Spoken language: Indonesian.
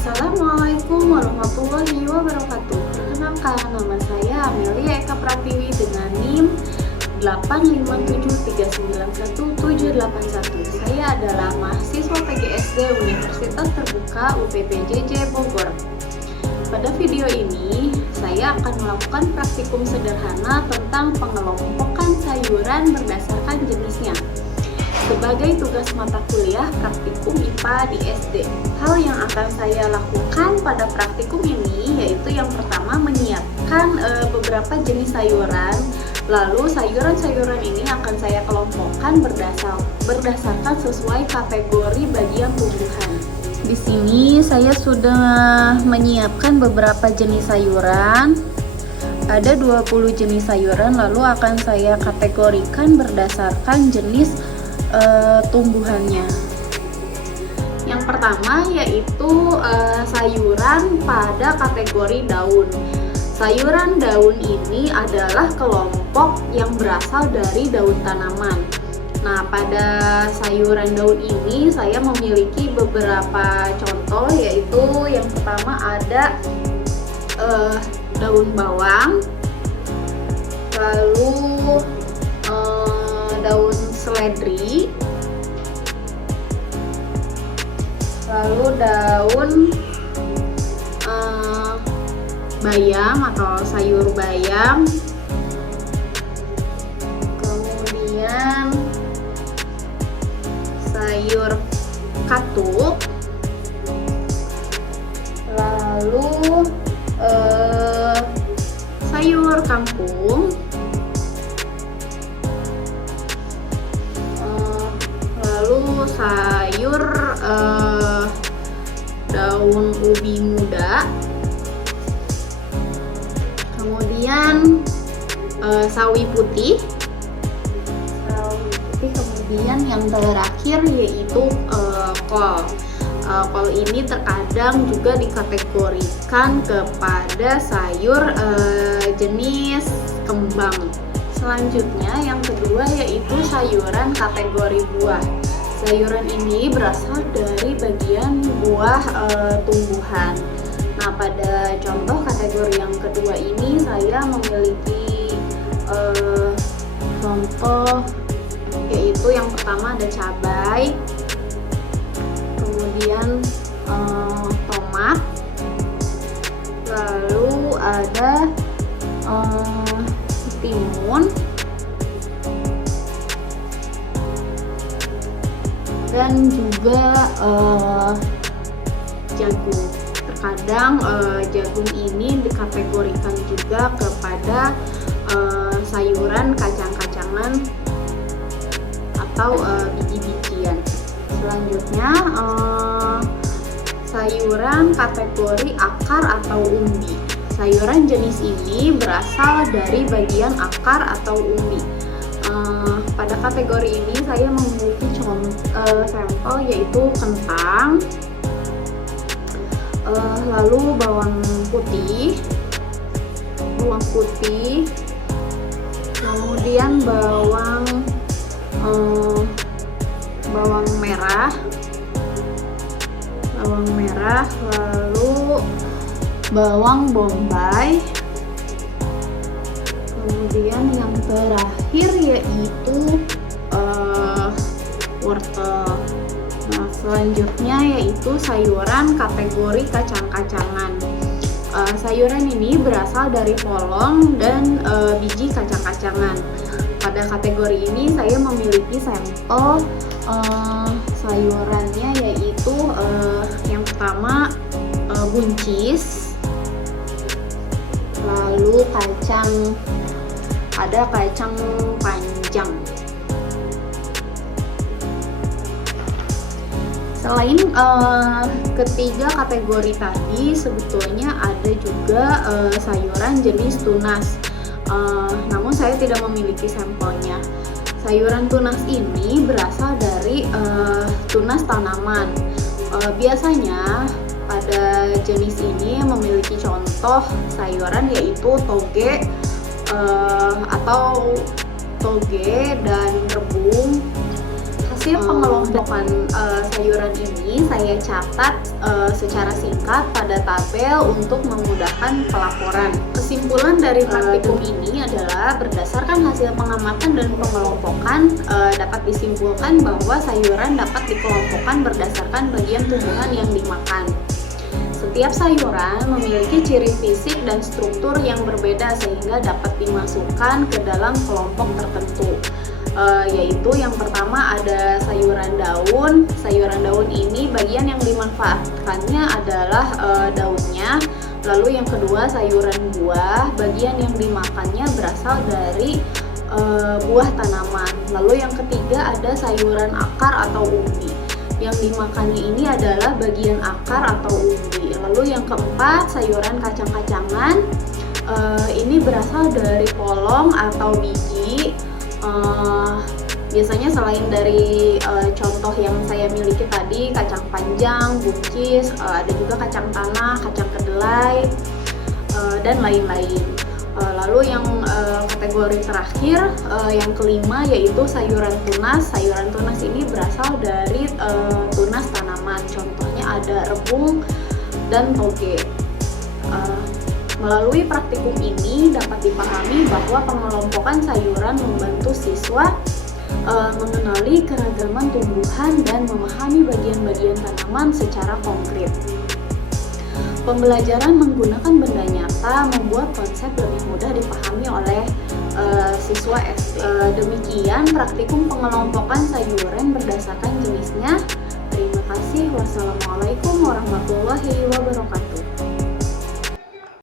Assalamualaikum warahmatullahi wabarakatuh. Perkenalkan, nama saya Amelia Eka Pratiwi dengan NIM 857391781. Saya adalah mahasiswa PGSD Universitas Terbuka UPPJJ Bogor. Pada video ini, saya akan melakukan praktikum sederhana tentang pengelompokan sayuran berdasarkan jenisnya. Sebagai tugas mata kuliah praktikum IPA di SD, hal yang akan saya lakukan pada praktikum ini yaitu yang pertama menyiapkan beberapa jenis sayuran. Lalu sayuran-sayuran ini akan saya kelompokkan berdasarkan sesuai kategori bagian tumbuhan. Di sini saya sudah menyiapkan beberapa jenis sayuran. Ada 20 jenis sayuran, lalu akan saya kategorikan berdasarkan jenis tumbuhannya. Yang pertama yaitu sayuran pada kategori daun. Sayuran daun ini adalah kelompok yang berasal dari daun tanaman. Nah, pada sayuran daun ini saya memiliki beberapa contoh, yaitu yang pertama ada daun bawang, lalu daun seledri, lalu daun bayam atau sayur bayam, kemudian sayur katuk, lalu sayur kangkung, lalu sayur daun ubi muda, kemudian sawi putih, kemudian yang terakhir yaitu kol. Kol ini terkadang juga dikategorikan kepada sayur jenis kembang. Selanjutnya yang kedua yaitu sayuran kategori buah. Sayuran ini berasal dari bagian buah tumbuhan. Nah, pada contoh kategori yang kedua ini saya memiliki contoh, yaitu yang pertama ada cabai, kemudian tomat, lalu ada timun, dan juga jagung. Terkadang jagung ini dikategorikan juga kepada sayuran kacang-kacangan atau biji-bijian. Selanjutnya sayuran kategori akar atau umbi. Sayuran jenis ini berasal dari bagian akar atau umbi. Pada kategori ini saya memiliki sampel yaitu kentang, lalu bawang putih, kemudian bawang merah, lalu bawang bombay, kemudian yang terakhir yaitu wortel. Nah, selanjutnya yaitu sayuran kategori kacang-kacangan. Sayuran ini berasal dari polong dan biji kacang-kacangan. Pada kategori ini saya memiliki sampel sayurannya, yaitu yang pertama buncis, lalu kacang panjang. Selain ketiga kategori tadi, sebetulnya ada juga sayuran jenis tunas. Namun saya tidak memiliki sampelnya. Sayuran tunas ini berasal dari tunas tanaman. Biasanya pada jenis ini memiliki contoh sayuran yaitu toge dan rebung. Hasil pengelompokan sayuran ini saya catat secara singkat pada tabel untuk memudahkan pelaporan. Kesimpulan dari praktikum ini adalah berdasarkan hasil pengamatan dan pengelompokan dapat disimpulkan bahwa sayuran dapat dikelompokkan berdasarkan bagian tumbuhan yang dimakan. Setiap sayuran memiliki ciri fisik dan struktur yang berbeda sehingga dapat dimasukkan ke dalam kelompok tertentu. Yaitu yang pertama ada sayuran daun. Sayuran daun ini bagian yang dimanfaatkannya adalah daunnya. Lalu yang kedua sayuran buah, bagian yang dimakannya berasal dari buah tanaman. Lalu yang ketiga ada sayuran akar atau umbi. Yang dimakannya ini adalah bagian akar atau umbi. Lalu yang keempat sayuran kacang-kacangan. Ini berasal dari polong atau biji. Biasanya selain dari contoh yang saya miliki tadi, kacang panjang, buncis, ada juga kacang tanah, kacang kedelai, dan lain-lain. Lalu yang kategori terakhir, yang kelima, yaitu sayuran tunas. Sayuran tunas ini berasal dari tunas tanaman, contohnya ada rebung dan toge. Melalui praktikum ini dapat dipahami bahwa pengelompokan sayuran membantu siswa mengenali keragaman tumbuhan dan memahami bagian-bagian tanaman secara konkret. Pembelajaran menggunakan benda nyata membuat konsep lebih mudah dipahami oleh siswa SD. Demikian praktikum pengelompokan sayuran berdasarkan jenisnya. Terima kasih. Wassalamualaikum warahmatullahi wabarakatuh.